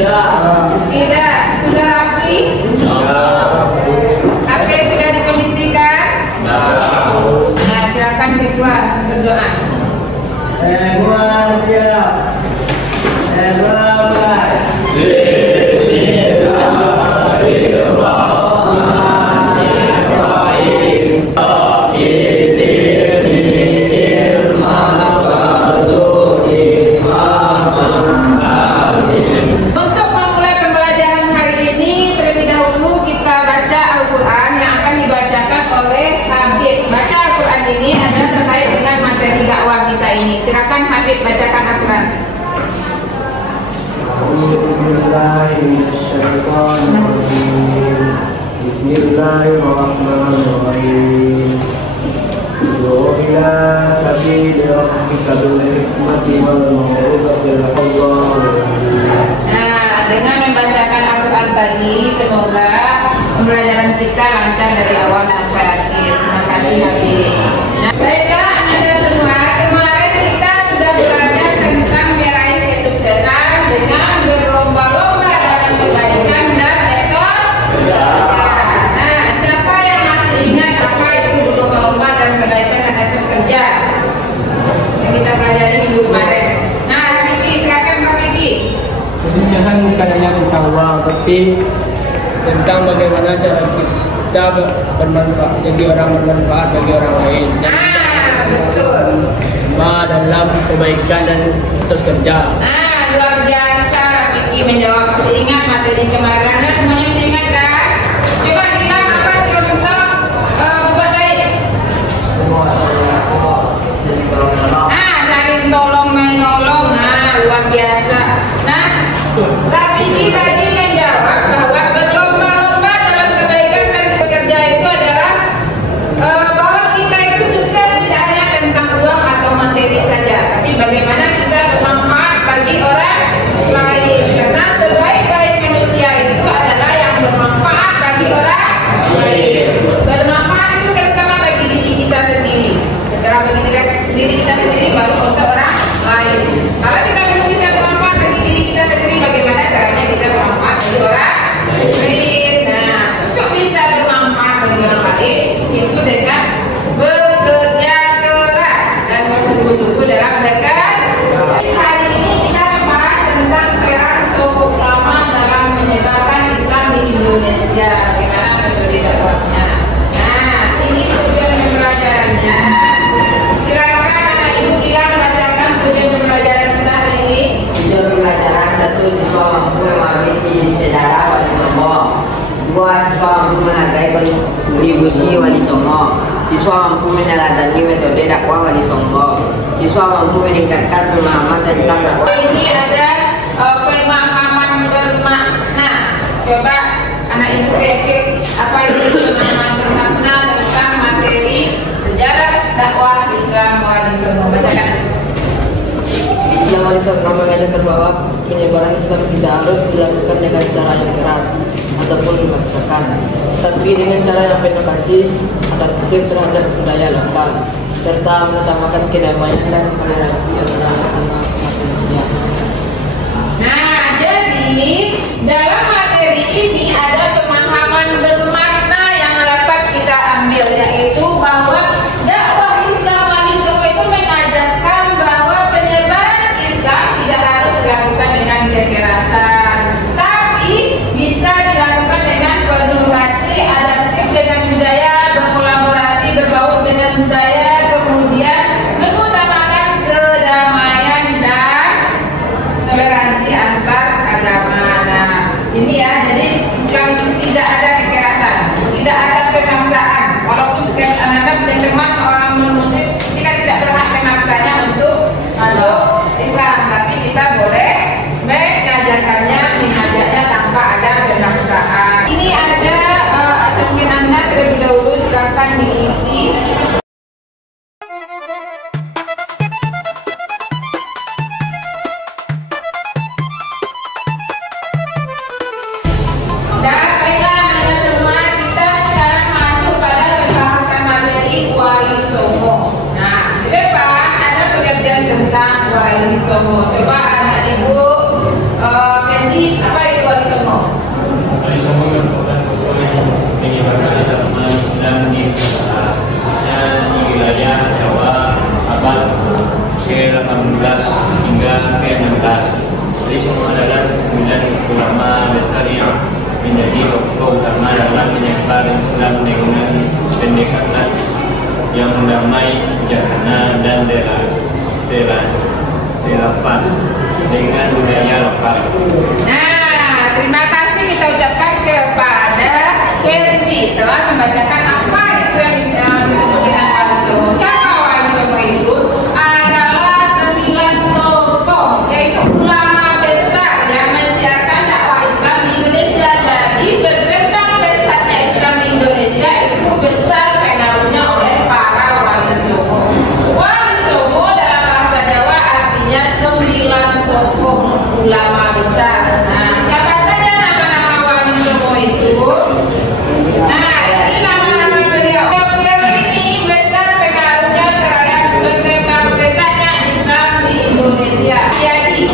Tidak. Sudah rapi? HP sudah dikondisikan? Nah, silakan siswa berdoa. Silakan Habib bacakan Al-Quran. Bismillahirrahmanirrahim. Ila sabili rabbika bil hikmati wal mau'izatil hasanah. Nah, dengan membacakan Al-Quran tadi, semoga pembelajaran kita lancar dari awal sampai akhir. Terima kasih Habib. Nah, baiklah anak-anak semua, kemarin kita sudah belajar tentang meraih kesuksesan dengan berlomba-lomba dalam kebaikan dan etos. Nah, siapa yang masih ingat apa itu berlomba-lomba dalam kebaikan dan etos kerja yang kita pelajari minggu kemarin? Nah, Vicky, silakan Pak Vicky. Kesuksesan bukan hanya tentang uang, tapi tentang bagaimana cara kita bermanfaat, jadi orang bermanfaat bagi orang lain. Nah, betul. Dalam kebaikan dan terus kerja. Nah, luar biasa Vicky menjawab. Masih ingat materi kemarin? Nah, semuanya masih ingat kan? Coba bilang apa contoh berbuat baik. Saling tolong menolong. Nah, luar biasa. Nah, Vicky tadi menjawab bahwa berlomba-lomba dalam kebaikan dan bekerja itu adalah bahwa kita itu sukses tidak hanya tentang uang atau materi saja, tapi bagaimana kita bermanfaat bagi orang lain. Karena sebaik-baik manusia itu adalah yang bermanfaat bagi orang lain. Bermanfaat itu terutama bagi diri kita sendiri. Setelah bagi diri kita sendiri baru untuk orang lain. Kalau kita belum bisa bermanfaat bagi diri kita sendiri, bagaimana caranya kita bermanfaat bagi orang lain? Nah, untuk bisa bermanfaat bagi orang lain itu dengan bekerja keras dan bersungguh-sungguh dalam bekerja. Hari ini kita membahas tentang peran tokoh utama dalam menyebarkan Islam di Indonesia. Bagaimana metode dakwahnya? Nah, ini tujuan pembelajarannya. Silakan anak ibu Gilang bacakan tujuan pembelajaran kita hari ini. Tujuan pembelajaran: 1. Siswa mampu memahami sejarah Wali Songo. 2. Siswa mampu menghargai kontribusi Wali Songo. Siswa mampu meneladani metode dakwah Wali Songo. Siswa mampu meningkatkan pemahaman tentang dakwah. Ini ada pemahaman bermakna. Coba anak ibu rekap apa itu pemahaman bermakna tentang materi sejarah dakwah Islam Wali Songo. Bacakan. Yang Wali Songo mengajarkan bahwa penyebaran Islam tidak harus dilakukan dengan cara yang keras ataupun memaksakan, tapi dengan cara yang penuh kasih dan peduli terhadap budaya lokal, serta mengutamakan kedamaian dan toleransi antara sesama umat manusia. Nah, jadi dalam materi ini ada pemahaman bermakna yang dapat kita ambil, yaitu bahwa dakwah Islam Wali Songo itu mengajarkan bahwa penyebaran Islam tidak harus dilakukan dengan kekerasan, tapi bisa dilakukan dengan penuh kasih, adaptif dengan budaya, berkolaborasi, berbaur dengan budaya, kemudian mengutamakan kedamaian dan toleransi antar agama. Nah, ini ya, jadi Islam itu tidak ada kekerasan, tidak ada pemaksaan. Walaupun sekian anak-anak dan teman orang muslim, kita tidak berhak memaksanya untuk masuk Islam, tapi kita boleh mengajarkannya, mengajarnya tanpa ada pemaksaan. Ini ada asesmen Anda terlebih dahulu, silakan diisi. Dan baiklah Anda semua, kita sekarang masuk pada pembahasan materi Wali Songo. Nah, di depan ada pengertian tentang Wali Songo. Coba anak ibu Kendi, apa dengan budaya lokal. Nah, terima kasih kita ucapkan kepada Kenzi telah membacakan apa itu yang disebut dengan Wali Songo. Siapa Wali Songo itu? Adalah 9 tokoh, yaitu ulama besar yang mensiarkan dakwah Islam di Indonesia. Jadi berkembang besarnya Islam di Indonesia itu besar pengaruhnya oleh para Wali Songo. Wali Songo dalam bahasa Jawa artinya 9 tokoh ulama besar. Nah, siapa saja nama-nama Wali Songo itu? Nah, ini nama-nama beliau. Beliau ini besar pengaruhnya terhadap berkembang besarnya Islam di Indonesia. Jadi,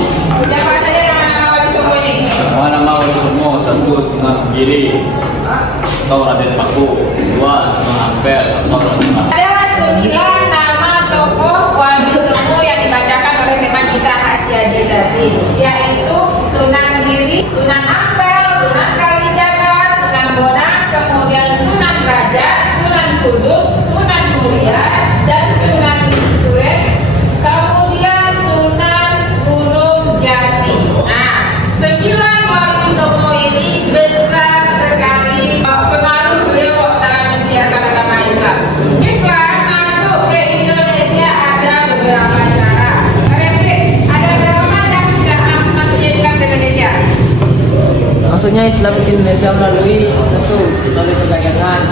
siapa saja nama-nama Wali Songo ini? Nama Wali Songo: 1 Sunan Giri atau Raden Paku, 2 Sunan Ampel atau Raden Paku. Ada 9 nama tokoh Wali Songo yang dibacakan oleh teman kita Hasyadi tadi, yaitu Sunan Giri, Sunan Ampel, Sunan Kalijaga, Sunan Bonang, kemudian Sunan Raja, Sunan Kudus, Sunan Muria, dan Sunan Kudus, kemudian Sunan Gunung Jati. Nah, 9 Wali Songo ini besar sekali pengaruh beliau dalam mensiarkan agama Islam. Islam masuk ke Indonesia ada beberapa cara. Ada berapa macam cara masuknya Islam ke Indonesia? Maksudnya Islam di Indonesia melalui 1. melalui perdagangan,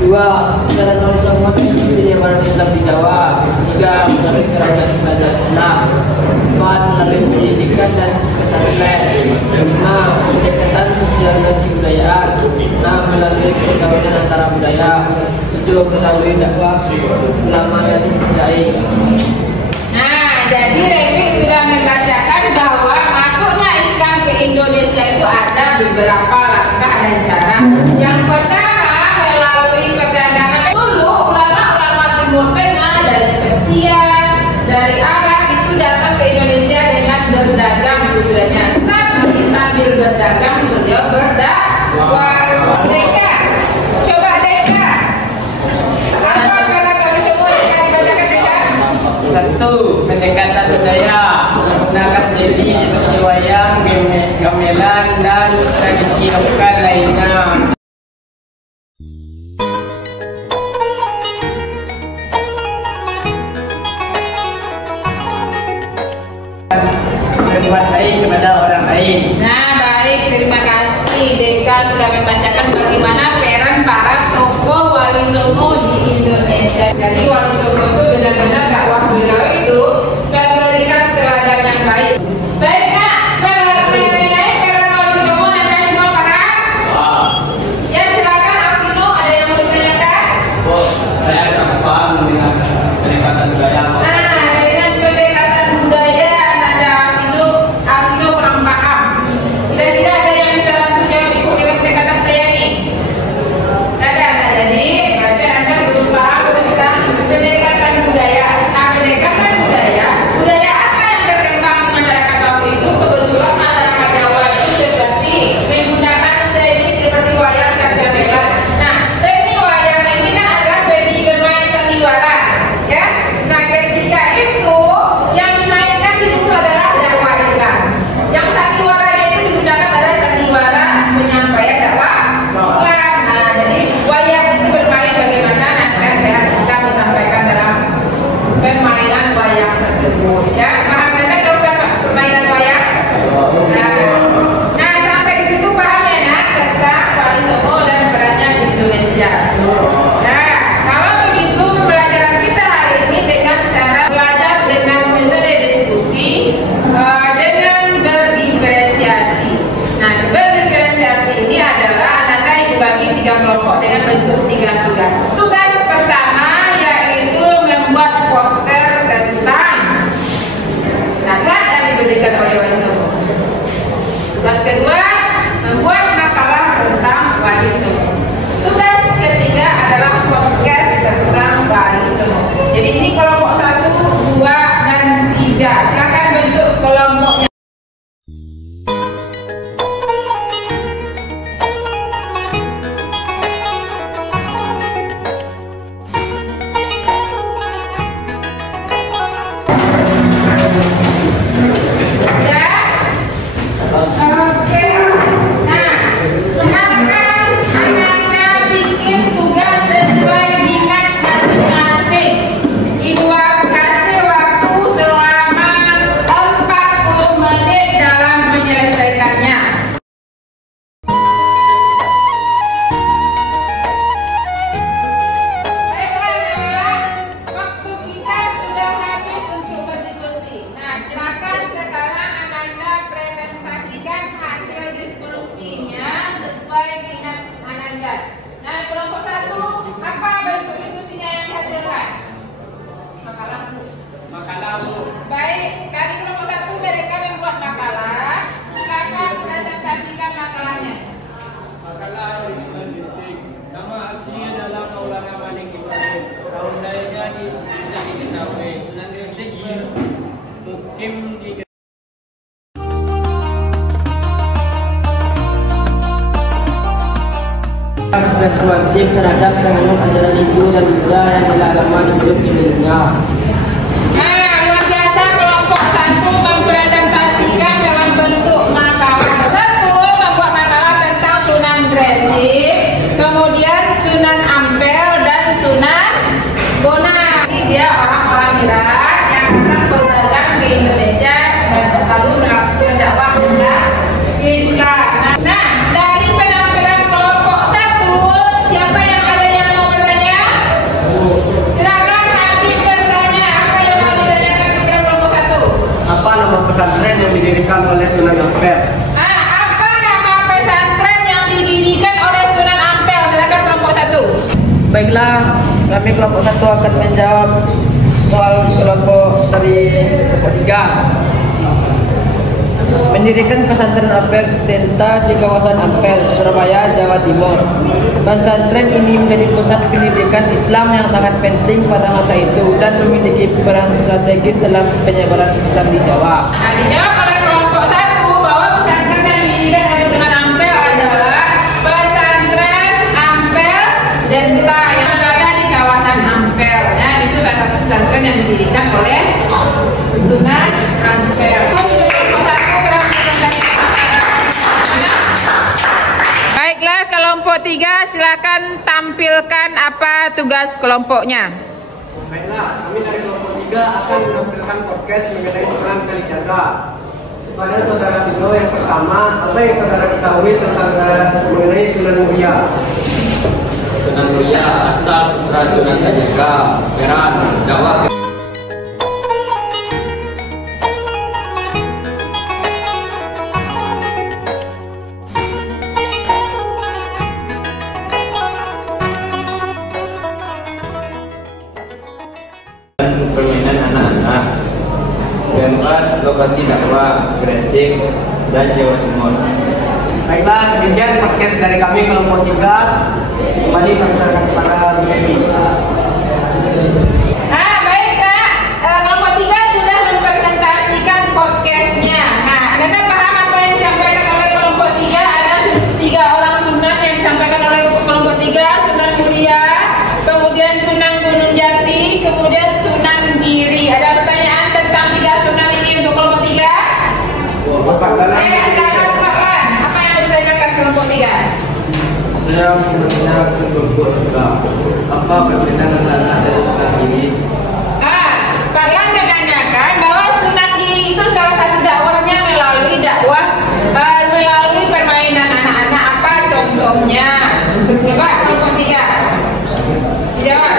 2. Ajaran Wali Songo penyebaran Islam di Jawa, 3. melalui kerajaan Islam, 4. melalui pendidikan dan pesantren, 5. pendekatan sosial dan kebudayaan, 6. melalui pergaulan antara budaya, 7. melalui dakwah ulama dan kiai. Nah, jadi Revi sudah membacakan bahwa masuknya Islam ke Indonesia itu ada beberapa langkah dan cara. Yang pertama melalui perdagangan. Dulu ulama-ulama Timur Tengah dari Persia, dari Arab itu datang ke Indonesia dengan berdagang tujuannya. Tapi sambil berdagang beliau berdakwah. Deka, coba Deka. Apa kata Wali Songo yang dibacakan Deka? 1. Pendekatan budaya menggunakan jadi seperti wayang, gamelan, dan tradisi lokal lainnya. Berbuat baik kepada orang lain. Nah, baik, terima kasih Deka sudah membacakan bagaimana peran para tokoh Wali Songo di Indonesia. Jadi Wali Songo itu benar-benar dakwah beliau itu memberikan teladan yang baik. Baik Kak, peran Wali Songo dan saya semua paham? Ya silakan Alvino, ada yang mau ditanyakan? Saya tidak paham dengan pendekatan budaya. Nah, dengan pendekatan budaya ada Alvino kurang paham. Kira-kira ada yang bisa bantu jawab Ibu dengan pendekatan budaya ini? Ada. Jadi, berarti Anda belum paham tentang pendekatan budaya. Nah, pendekatan budaya apa yang berkembang di masyarakat waktu itu? Kebetulan masyarakat Jawa itu seperti menggunakan seni seperti wayang dan gamelan. Nah, seni wayang ini kan adalah seni bermain sandiwara, ya. Nah, ketika itu yang dimainkan di situ adalah dakwah Islam. Yang sandiwaranya itu digunakan adalah sandiwara penyampaian dakwah Islam. Nah, jadi wayang itu bermain bagaimana nasihat Islam disampaikan dalam permainan wayang tersebut. Ya, paham Anda tahu kan permainan wayang? Nah, sampai di situ paham ya nak tentang Wali Songo dan perannya di Indonesia. Nah, kalau begitu pembelajaran kita hari ini dengan cara belajar dengan metode diskusi dengan berdiferensiasi. Nah, berdiferensiasi ini adalah anak-anak yang dibagi 3 kelompok dengan bentuk 3 tugas. Tugas pertama yaitu membuat poster tentang nasihat yang diberikan oleh Wali Songo. Tugas kedua, membuat makalah tentang Wali Songo. Tugas ketiga adalah podcast tentang Wali Songo. Jadi ini kelompok 1, 2, dan 3. Silakan bentuk kelompoknya. Oke. Nah, silakan Ananda bikin tugas sesuai minat masing-masing. Kasih waktu selama 40 menit dalam menyelesaikannya. Baiklah, waktu kita sudah habis untuk berdiskusi. Nah, silakan sekarang Ananda presentasikan hasil diskusinya sesuai minat Ananda. Nah, kelompok 1, apa bentuk diskusinya yang dihasilkan? Makalah. Baik, dari kelompok 1 mereka membuat makalah. Silakan presentasikan makalahnya. Makalah original listrik. Nama aslinya adalah Maulana Malik Ibrahim. Tahun lahirnya di Betawi. Sunan listrik mukim di persuasif terhadap penganut ajaran Hindu dan Buddha yang telah lama dipeluk sebelumnya. Nah, luar biasa kelompok 1 mempresentasikan dalam bentuk makalah. 1 membuat makalah tentang Sunan Gresik, kemudian Sunan Ampel dan Sunan Bonang. Ini dia orang-orang Irak yang pernah berdagang ke Indonesia dan lalu melakukan dakwah kepada Islam. Nah, dari penampilan kelompok 1, siapa yang ada yang mau bertanya? Silakan Habib bertanya. Apa yang mau ditanyakan kepada kelompok 1? Apa nama pesantren yang didirikan oleh Sunan Ampel? Apa nama pesantren yang didirikan oleh Sunan Ampel? Silakan kelompok 1. Baiklah, kami kelompok 1 akan menjawab soal kelompok dari kelompok 3. Mendirikan pesantren Ampel Tentas di kawasan Ampel, Surabaya, Jawa Timur. Pesantren ini menjadi pusat pendidikan Islam yang sangat penting pada masa itu dan memiliki peran strategis dalam penyebaran Islam di Jawa. Nah, dijawab oleh kelompok 1 bahwa pesantren yang didirikan oleh Sunan Ampel adalah pesantren Ampel Denta yang berada di kawasan Ampel. Nah, itu salah satu pesantren yang didirikan oleh Sunan Ampel. Baiklah, kelompok 3 silakan tampilkan apa tugas kelompoknya. Baiklah, kami dari kelompok 3 akan menampilkan podcast mengenai Sunan Kalijaga. Pada saudara Dino yang pertama, apa yang saudara ketahui tentang mengenai Sunan Muria? Sunan Muria asal putra Sunan Kalijaga, Peran, dakwah. Permainan anak-anak. Keempat, lokasi dakwah Gresik dan Jawa Timur. Baiklah, demikian podcast dari kami kelompok 3. Kembali kami serahkan kepada Bu Devi. Baiklah, kelompok 3 sudah mempresentasikan podcastnya. Nah, Anda paham apa yang disampaikan oleh kelompok 3? Ada 3 orang sunan yang disampaikan oleh kelompok 3, Sunan Muria, kemudian Sunan Gunung Jati, kemudian Sunan Giri. Ada pertanyaan tentang 3 sunan ini untuk kelompok 3? Silakan Pak Lan. Apa yang ditanyakan kelompok 3? Saya bertanya ke kelompok 3. Apa perbedaan antara dari Sunan Giri? Pak Lan menanyakan bahwa Sunan Giri itu salah satu dakwahnya melalui melalui permainan anak-anak. Apa contohnya? Coba kelompok 3 dijawab.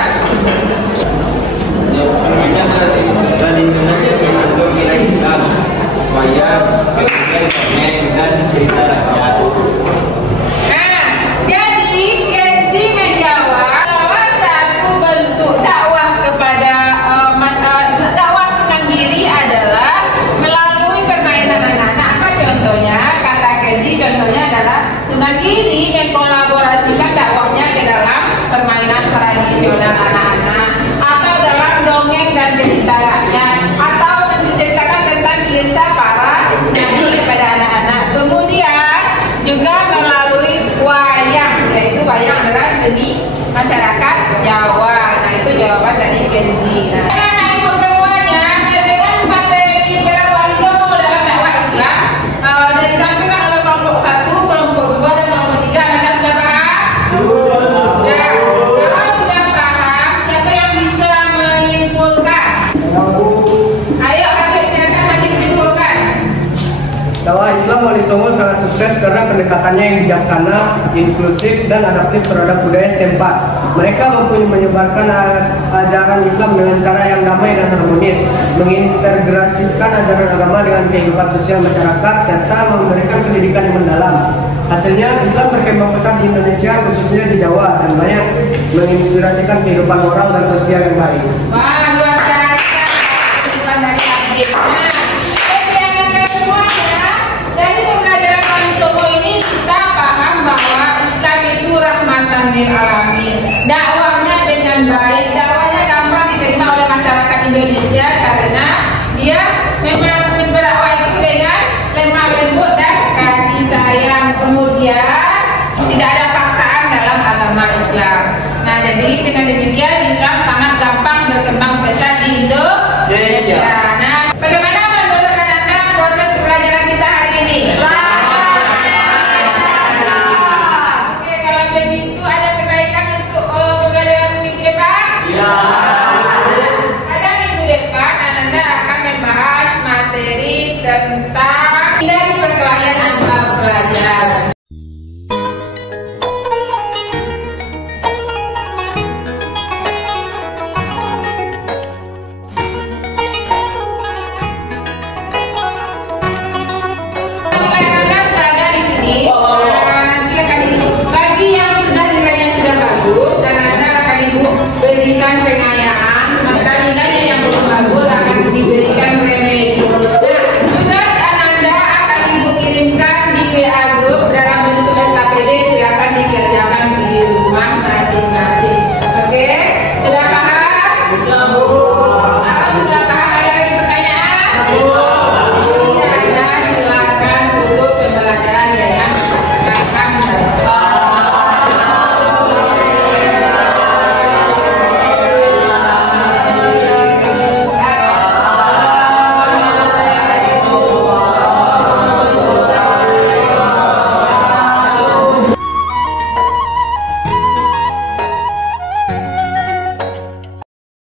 Permainan tradisional yang mengandung nilai Islam, supaya dongeng dan cerita rakyat. Jadi Kenzi menjawab salah satu bentuk dakwah kepada dakwah Sunan Giri adalah melalui permainan anak-anak. Apa contohnya? Kata Kenzi, contohnya adalah Sunan Giri mengkolaborasikan dakwahnya ke dalam permainan tradisional anak-anak, atau dalam dongeng dan cerita rakyat, atau menceritakan tentang kisah para nabi kepada anak-anak. Kemudian juga melalui wayang, yaitu wayang adalah seni masyarakat Jawa. Nah, itu jawaban dari Kenzi. Nah, ibu semuanya, perbedaan materi dalam wali songo dalam dakwah Islam dari tampilan Islam Wali Songo sangat sukses karena pendekatannya yang bijaksana, inklusif, dan adaptif terhadap budaya setempat. Mereka mampu menyebarkan ajaran Islam dengan cara yang damai dan harmonis, mengintegrasikan ajaran agama dengan kehidupan sosial masyarakat, serta memberikan pendidikan yang mendalam. Hasilnya, Islam berkembang pesat di Indonesia, khususnya di Jawa, dan banyak menginspirasikan kehidupan moral dan sosial yang baik. Wah, luar biasa kehidupan dari Abid. Nah, anak-anak semuanya, dari pembelajaran Wali Songo ini kita paham bahwa Islam itu rahmatan lil alamin. Dakwahnya dengan baik, dakwahnya gampang diterima oleh masyarakat Indonesia karena dia memang berdakwah itu dengan lemah lembut dan kasih sayang. Kemudian tidak ada paksaan dalam agama Islam. Nah, jadi dengan demikian